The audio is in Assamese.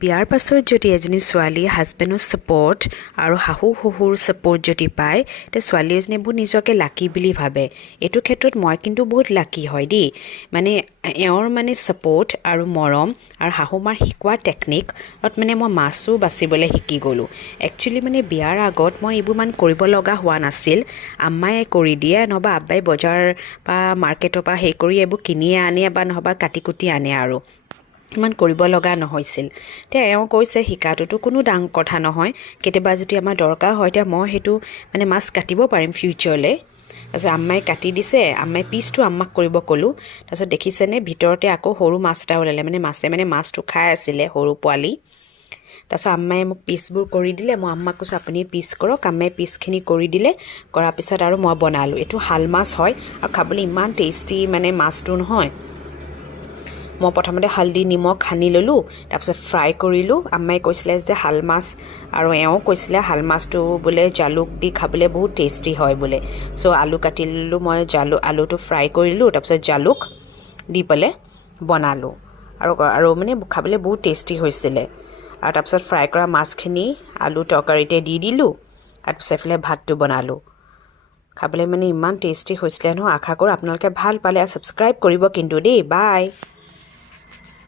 বিয়াৰ পাছত যদি এজনী ছোৱালী হাজবেণ্ডৰ ছাপৰ্ট আৰু শাহু শহুৰ ছাপৰ্ট যদি পায় তেতিয়া ছোৱালী এজনীয়ে বহুত নিজকে লাকি বুলি ভাবে এইটো ক্ষেত্ৰত মই কিন্তু বহুত লাকি হয় দেই মানে এওঁৰ মানে ছাপৰ্ট আৰু মৰম আৰু শাহুমাৰ শিকোৱা টেকনিকত মানে মই মাছো বাচিবলৈ শিকি গ'লোঁ একচুৱেলি মানে বিয়াৰ আগত মই এইবোৰ মান কৰিব লগা হোৱা নাছিল আম্মাই কৰি দিয়ে নহবা আব্বাই বজাৰ বা মাৰ্কেটৰ পৰা সেই কৰি এইবোৰ কিনিয়ে আনে বা নহবা কাটি কুটি আনে আৰু ইমান কৰিব লগা নহৈছিল এতিয়া এওঁ কৈছে শিকাটোতো কোনো ডাঙৰ কথা নহয় কেতিয়াবা যদি আমাৰ দৰকাৰ হয় এতিয়া মই সেইটো মানে মাছ কাটিব পাৰিম ফিউচাৰলৈ তাৰপিছত আম্মাই কাটি দিছে আম্মাই পিচটো আম্মাক কৰিব ক'লোঁ তাৰপিছত দেখিছেনে ভিতৰতে আকৌ সৰু মাছ এটা ওলালে মানে মাছে মানে মাছটো খাই আছিলে সৰু পোৱালি তাৰপিছত আম্মাই মোক পিচবোৰ কৰি দিলে মই আম্মাক কৈছোঁ আপুনি পিচ কৰক আম্মাই পিচখিনি কৰি দিলে কৰাৰ পিছত আৰু মই বনালোঁ এইটো শাল মাছ হয় আৰু খাবলৈ ইমান টেষ্টি মানে মাছটো নহয় মই প্ৰথমতে হালধি নিমখ সানি ল'লোঁ তাৰপিছত ফ্ৰাই কৰিলোঁ আম্মাই কৈছিলে যে শাল মাছ আৰু এওঁ কৈছিলে শাল মাছটো বোলে জালুক দি খাবলৈ বহুত টেষ্টি হয় বোলে চ' আলু কাটি ল'লোঁ মই আলুটো ফ্ৰাই কৰিলোঁ তাৰপিছত জালুক দি পেলাই বনালোঁ আৰু মানে খাবলৈ বহুত টেষ্টি হৈছিলে আৰু তাৰপিছত ফ্ৰাই কৰা মাছখিনি আলু তৰকাৰীতে দি দিলোঁ তাৰপিছত এইফালে ভাতটো বনালোঁ খাবলৈ মানে ইমান টেষ্টি হৈছিলে নহয় আশা কৰোঁ আপোনালোকে ভাল পালে আৰু ছাবস্ক্ৰাইব কৰিব কিন্তু দেই বাই